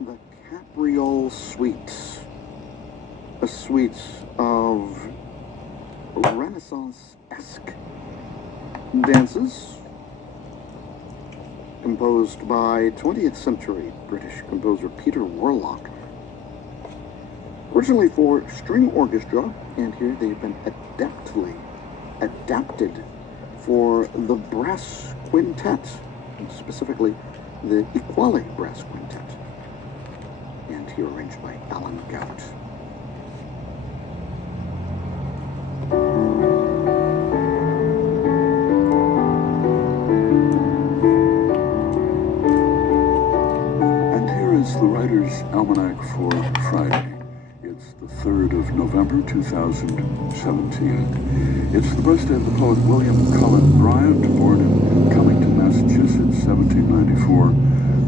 The Capriole Suite. A suite of Renaissance-esque dances composed by 20th century British composer Peter Warlock. Originally for string orchestra, and here they've been adeptly adapted for the brass quintet, and specifically the Equale Brass Quintet, and here arranged by Alan Gout. And here is the Writer's Almanac for Friday. It's the 3rd of November, 2017. It's the birthday of the poet William Cullen Bryant, born in Cummington, Massachusetts, 1794,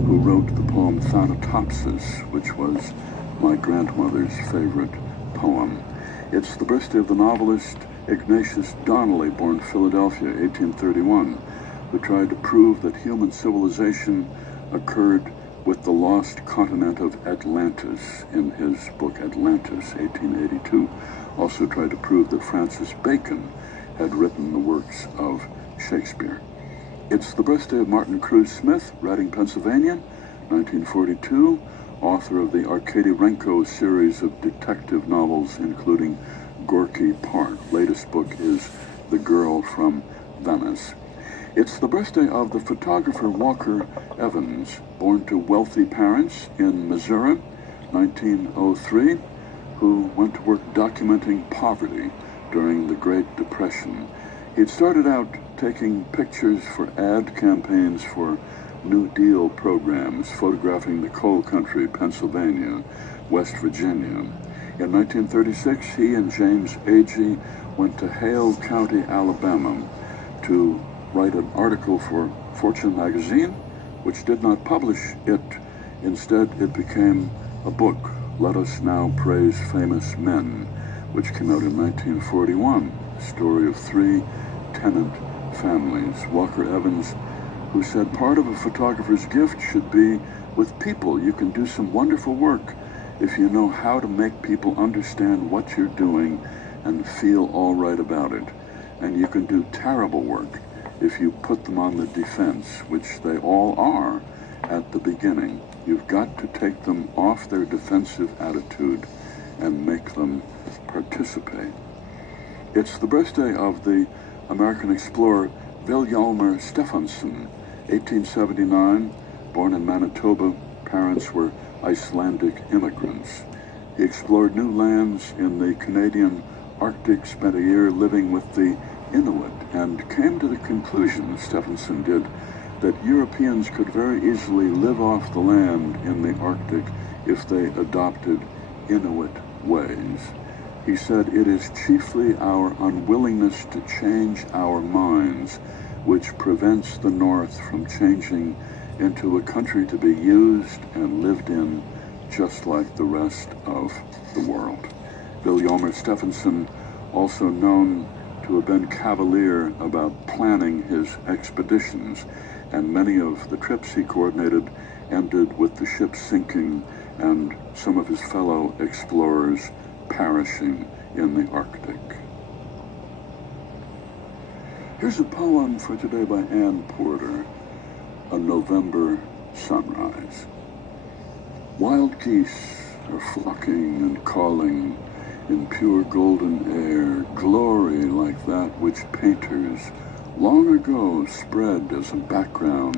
who wrote the poem Thanatopsis, which was my grandmother's favorite poem. It's the birthday of the novelist Ignatius Donnelly, born Philadelphia, 1831, who tried to prove that human civilization occurred with the lost continent of Atlantis in his book Atlantis, 1882. Also tried to prove that Francis Bacon had written the works of Shakespeare. It's the birthday of Martin Cruz Smith, Reading, Pennsylvania, 1942, author of the Arkady-Renko series of detective novels, including Gorky Park. Latest book is The Girl from Venice. It's the birthday of the photographer Walker Evans, born to wealthy parents in Missouri, 1903, who went to work documenting poverty during the Great Depression. He'd started out taking pictures for ad campaigns for New Deal programs, photographing the coal country, Pennsylvania, West Virginia. In 1936, he and James Agee went to Hale County, Alabama, to write an article for Fortune magazine, which did not publish it. Instead, it became a book, Let Us Now Praise Famous Men, which came out in 1941, the story of 3 tenant families. Walker Evans, who said part of a photographer's gift should be with people. You can do some wonderful work if you know how to make people understand what you're doing and feel all right about it. And you can do terrible work if you put them on the defense, which they all are at the beginning. You've got to take them off their defensive attitude and make them participate. It's the birthday of the American explorer Vilhjalmur Stefansson, 1879, born in Manitoba. Parents were Icelandic immigrants. He explored new lands in the Canadian Arctic, spent a year living with the Inuit, and came to the conclusion, Stefansson did, that Europeans could very easily live off the land in the Arctic if they adopted Inuit ways. He said, "It is chiefly our unwillingness to change our minds which prevents the North from changing into a country to be used and lived in just like the rest of the world." Vilhjalmur Stefansson, also known to have been cavalier about planning his expeditions, and many of the trips he coordinated ended with the ship sinking and some of his fellow explorers perishing in the Arctic. Here's a poem for today by Anne Porter, A November Sunrise. Wild geese are flocking and calling in pure golden air, glory like that which painters long ago spread as a background